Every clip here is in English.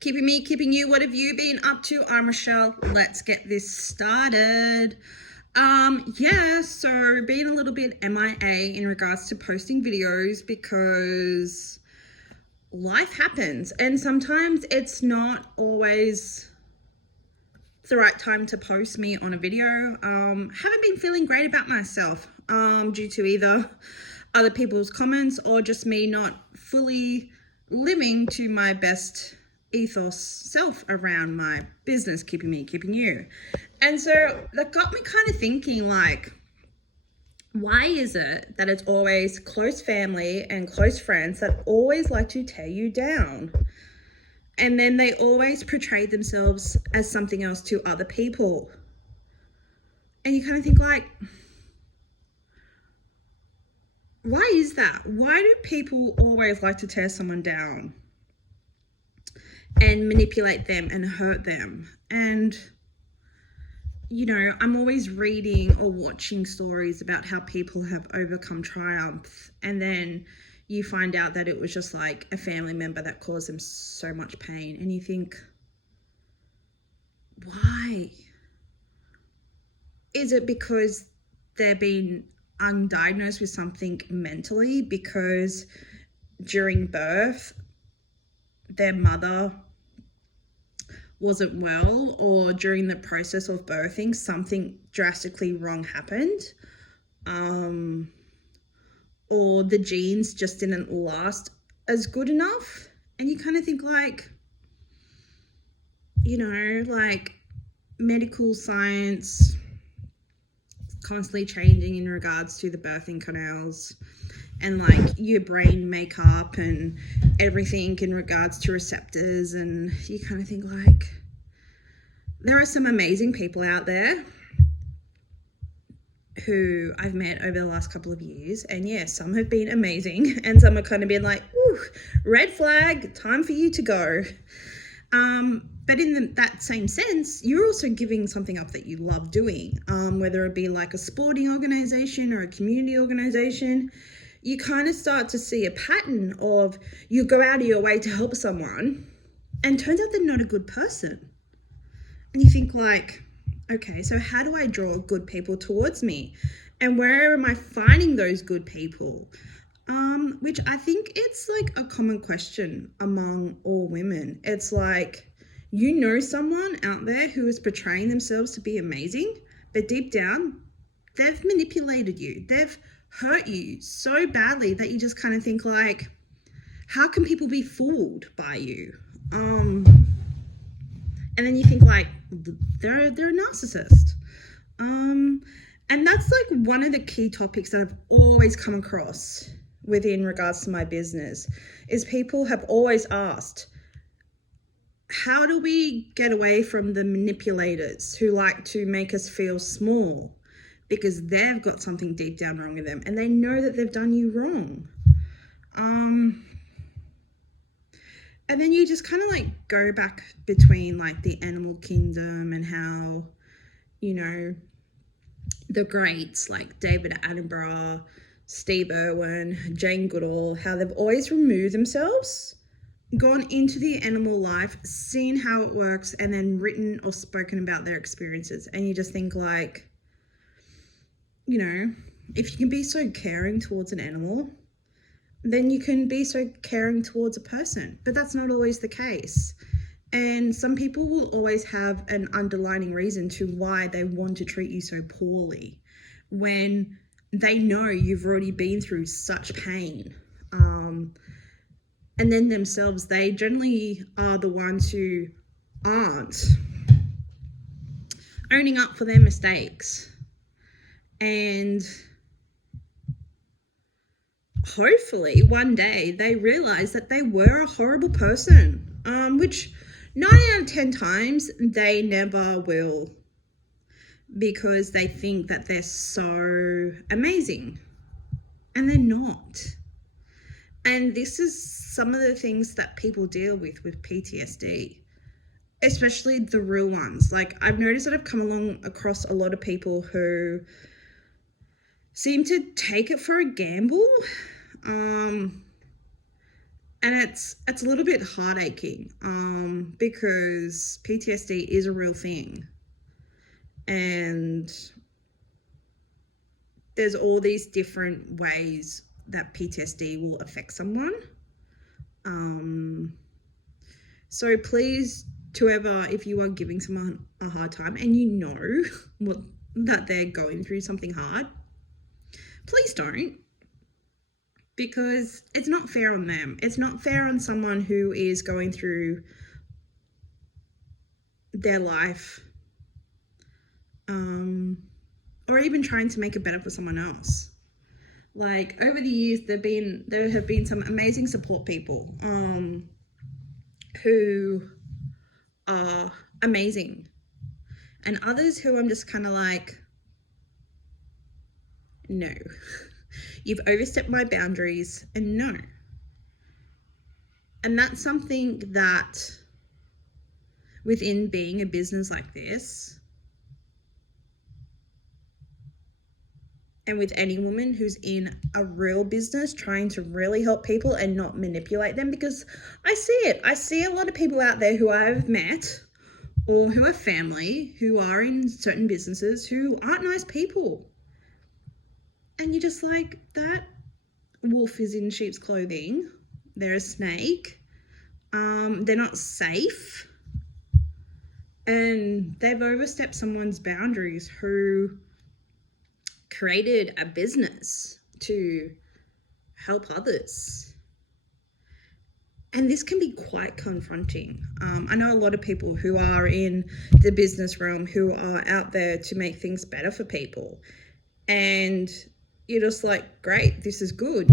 Keeping me, keeping you. What have you been up to? I'm Rochelle. Let's get this started. So being a little bit MIA in regards to posting videos because life happens and sometimes it's not always the right time to post me on a video. Haven't been feeling great about myself due to either other people's comments or just me not fully living to my best ethos self around my business, keeping me, keeping you. And so that got me kind of thinking, like, why is it that it's always close family and close friends that always like to tear you down? And then they always portray themselves as something else to other people. And you kind of think, like, why is that? Why do people always like to tear someone down and manipulate them and hurt them? And, you know, I'm always reading or watching stories about how people have overcome triumph, and then you find out that it was just like a family member that caused them so much pain. And you think, why? Is it because they've been undiagnosed with something mentally because during birth their mother wasn't well, or during the process of birthing something drastically wrong happened, or the genes just didn't last as good enough? And you kind of think, like, you know, like, medical science constantly changing in regards to the birthing canals and like your brain makeup and everything in regards to receptors, and you kind of think, like, there are some amazing people out there who I've met over the last couple of years, and yes, some have been amazing and some have kind of been like, ooh, red flag, time for you to go. But in that same sense, you're also giving something up that you love doing, whether it be like a sporting organization or a community organization. You kind of start to see a pattern of you go out of your way to help someone and turns out they're not a good person. And you think, like, okay, so how do I draw good people towards me? And where am I finding those good people? Which I think it's like a common question among all women. It's like, you know, someone out there who is portraying themselves to be amazing, but deep down, they've manipulated you. They've hurt you so badly that you just kind of think, like, how can people be fooled by you? And then you think, like, they're a narcissist. And that's like one of the key topics that I've always come across within regards to my business, is people have always asked, how do we get away from the manipulators who like to make us feel small because they've got something deep down wrong with them and they know that they've done you wrong? And then you just kind of like go back between like the animal kingdom and how, you know, the greats like David Attenborough, Steve Irwin, Jane Goodall, how they've always removed themselves, gone into the animal life, seen how it works, and then written or spoken about their experiences. And you just think, like, you know, if you can be so caring towards an animal, then you can be so caring towards a person. But that's not always the case. And some people will always have an underlying reason to why they want to treat you so poorly when they know you've already been through such pain. And then themselves, they generally are the ones who aren't owning up for their mistakes. And hopefully one day they realize that they were a horrible person, which 9 out of 10 times they never will, because they think that they're so amazing and they're not. And this is some of the things that people deal with PTSD, especially the real ones. Like, I've noticed that I've come along across a lot of people who seem to take it for a gamble, And it's a little bit heart aching because PTSD is a real thing. And there's all these different ways that PTSD will affect someone. So please, whoever, if you are giving someone a hard time and you know that they're going through something hard, please don't. Because it's not fair on them. It's not fair on someone who is going through their life, or even trying to make it better for someone else. Like, over the years, there have been some amazing support people who are amazing, and others who I'm just kind of like, no, you've overstepped my boundaries, and no. And that's something that within being a business like this, and with any woman who's in a real business trying to really help people and not manipulate them, because I see it. I see a lot of people out there who I've met or who are family who are in certain businesses who aren't nice people. And you're just like, that wolf is in sheep's clothing. They're a snake. They're not safe. And they've overstepped someone's boundaries who created a business to help others. And this can be quite confronting. I know a lot of people who are in the business realm who are out there to make things better for people. And you're just like, great, this is good.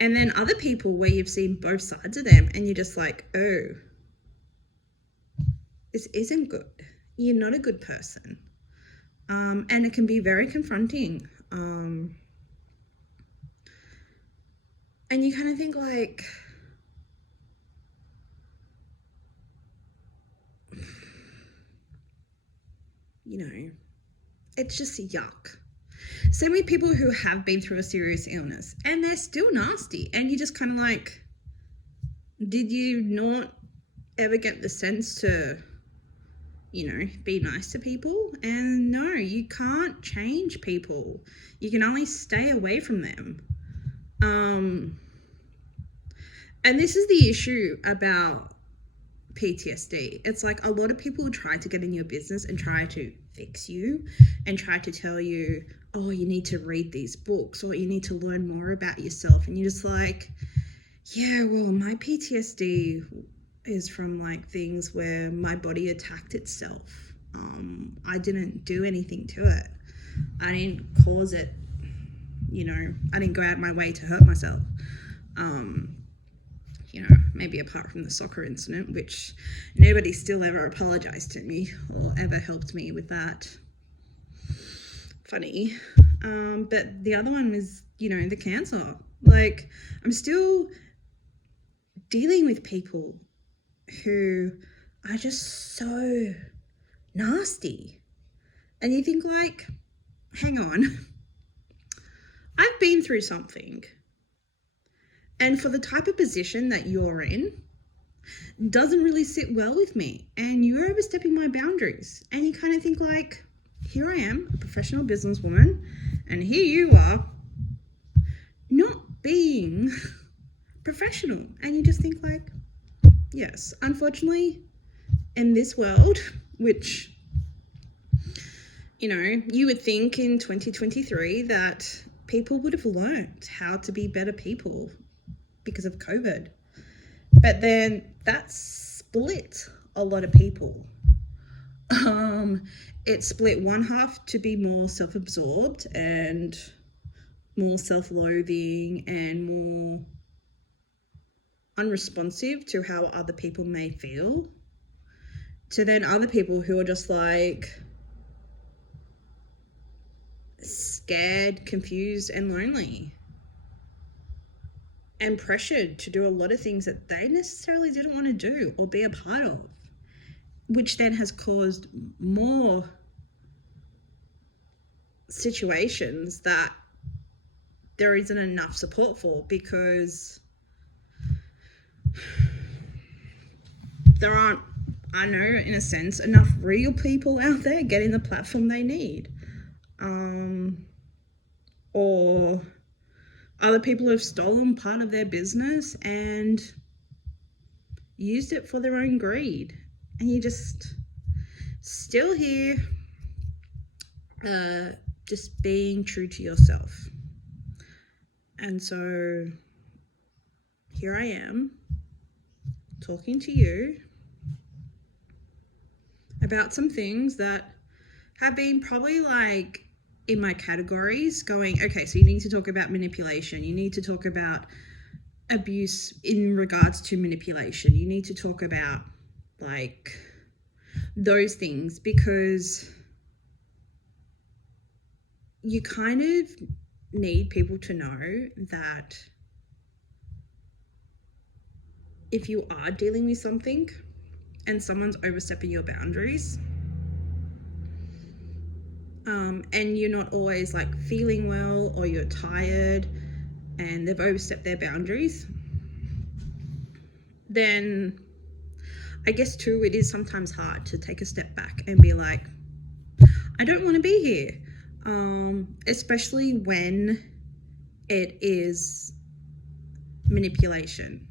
And then other people where you've seen both sides of them and you're just like, oh, this isn't good. You're not a good person. And it can be very confronting. And you kind of think like, you know, it's just yuck. So many people who have been through a serious illness and they're still nasty. And you're just kind of like, did you not ever get the sense to, you know, be nice to people? And no, you can't change people. You can only stay away from them. And this is the issue about PTSD. It's like a lot of people try to get in your business and try to fix you and try to tell you, oh, you need to read these books or you need to learn more about yourself. And you're just like, yeah, well, my PTSD is from like things where my body attacked itself. I didn't do anything to it. I didn't cause it, you know, I didn't go out my way to hurt myself. You know, maybe apart from the soccer incident, which nobody still ever apologized to me or ever helped me with that. Funny. But the other one was, you know, the cancer. Like, I'm still dealing with people who are just so nasty. And you think like, hang on, I've been through something. And for the type of position that you're in, doesn't really sit well with me. And you're overstepping my boundaries. And you kind of think like, here I am, a professional businesswoman, and here you are not being professional. And you just think like, yes, unfortunately, in this world, which, you know, you would think in 2023 that people would have learned how to be better people because of COVID. But then that split a lot of people. It split one half to be more self-absorbed and more self-loathing and more unresponsive to how other people may feel, to then other people who are just like scared, confused and lonely and pressured to do a lot of things that they necessarily didn't want to do or be a part of, which then has caused more situations that there isn't enough support for, because there aren't, I know, in a sense, enough real people out there getting the platform they need. Or other people have stolen part of their business and used it for their own greed. And you just still here, just being true to yourself. And so here I am talking to you about some things that have been probably like in my categories going, okay, so you need to talk about manipulation. You need to talk about abuse in regards to manipulation. You need to talk about like those things, because you kind of need people to know that if you are dealing with something and someone's overstepping your boundaries, and you're not always like feeling well, or you're tired and they've overstepped their boundaries, then I guess too, it is sometimes hard to take a step back and be like, I don't want to be here, especially when it is manipulation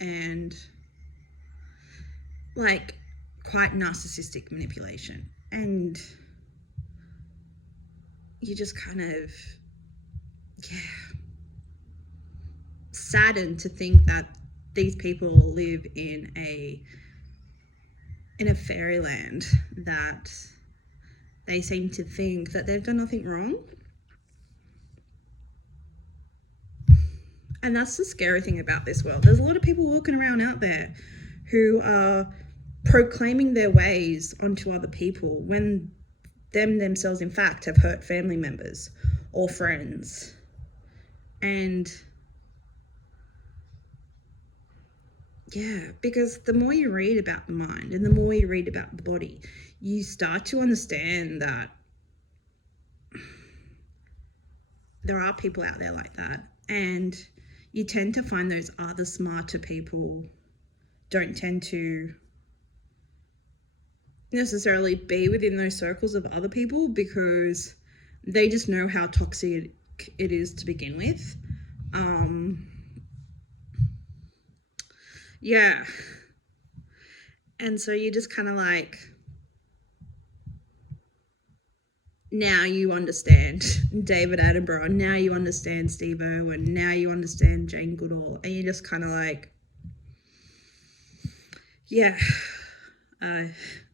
and like quite narcissistic manipulation. And you just kind of, saddened to think that these people live in a fairyland, that they seem to think that they've done nothing wrong. And that's the scary thing about this world. There's a lot of people walking around out there who are proclaiming their ways onto other people when themselves, in fact, have hurt family members or friends. And because the more you read about the mind and the more you read about the body, you start to understand that there are people out there like that. And you tend to find those other smarter people don't tend to necessarily be within those circles of other people, because they just know how toxic it is to begin with. And so you just kind of like, now you understand David Attenborough, now you understand Steve Irwin, now you understand Jane Goodall, and you're just kind of like,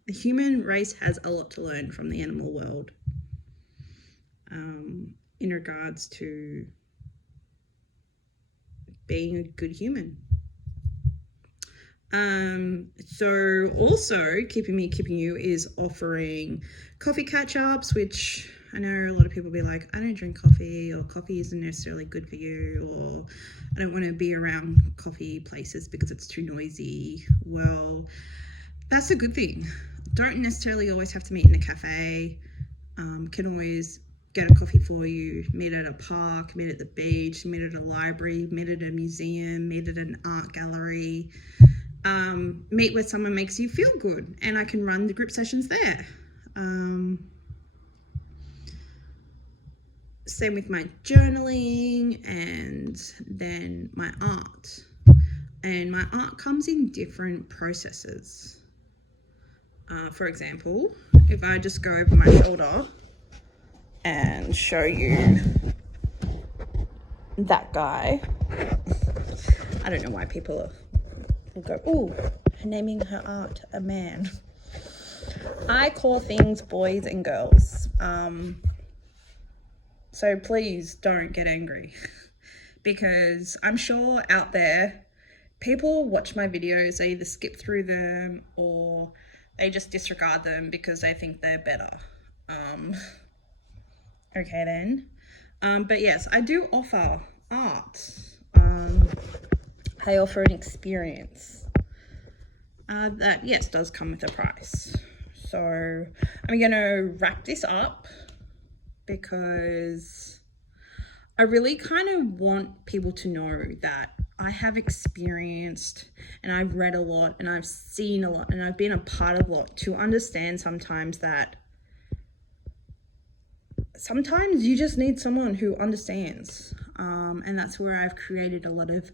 the human race has a lot to learn from the animal world, in regards to being a good human. So also keeping you is offering coffee catch-ups, which I know a lot of people be like, I don't drink coffee, or coffee isn't necessarily good for you, or I don't want to be around coffee places because it's too noisy. Well, that's a good thing. Don't necessarily always have to meet in a cafe. Can always get a coffee for you, meet at a park, meet at the beach, meet at a library, meet at a museum, meet at an art gallery. Meet where someone makes you feel good, and I can run the group sessions there. Same with my journaling, and then my art. And my art comes in different processes. For example, if I just go over my shoulder and show you that guy, I don't know why people go, ooh, naming her art a man. I call things boys and girls. So please don't get angry, because I'm sure out there people watch my videos, they either skip through them or they just disregard them because they think they're better. Okay then. But yes, I do offer art. I offer an experience that, yes, does come with a price. So I'm going to wrap this up because I really kind of want people to know that I have experienced and I've read a lot and I've seen a lot and I've been a part of a lot to understand sometimes that sometimes you just need someone who understands. And that's where I've created a lot of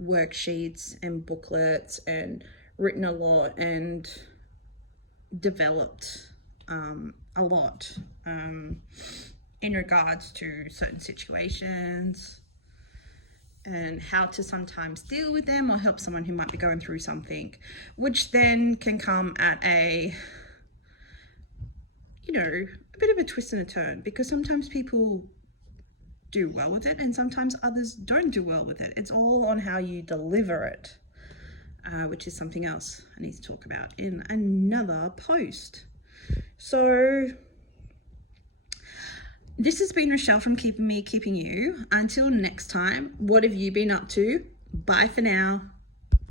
worksheets and booklets and written a lot and developed a lot in regards to certain situations and how to sometimes deal with them or help someone who might be going through something, which then can come at a bit of a twist and a turn, because sometimes people do well with it and sometimes others don't do well with it. It's all on how you deliver it, which is something else I need to talk about in another post. So this has been Rochelle from Keeping Me, Keeping You. Until next time, what have you been up to? Bye for now.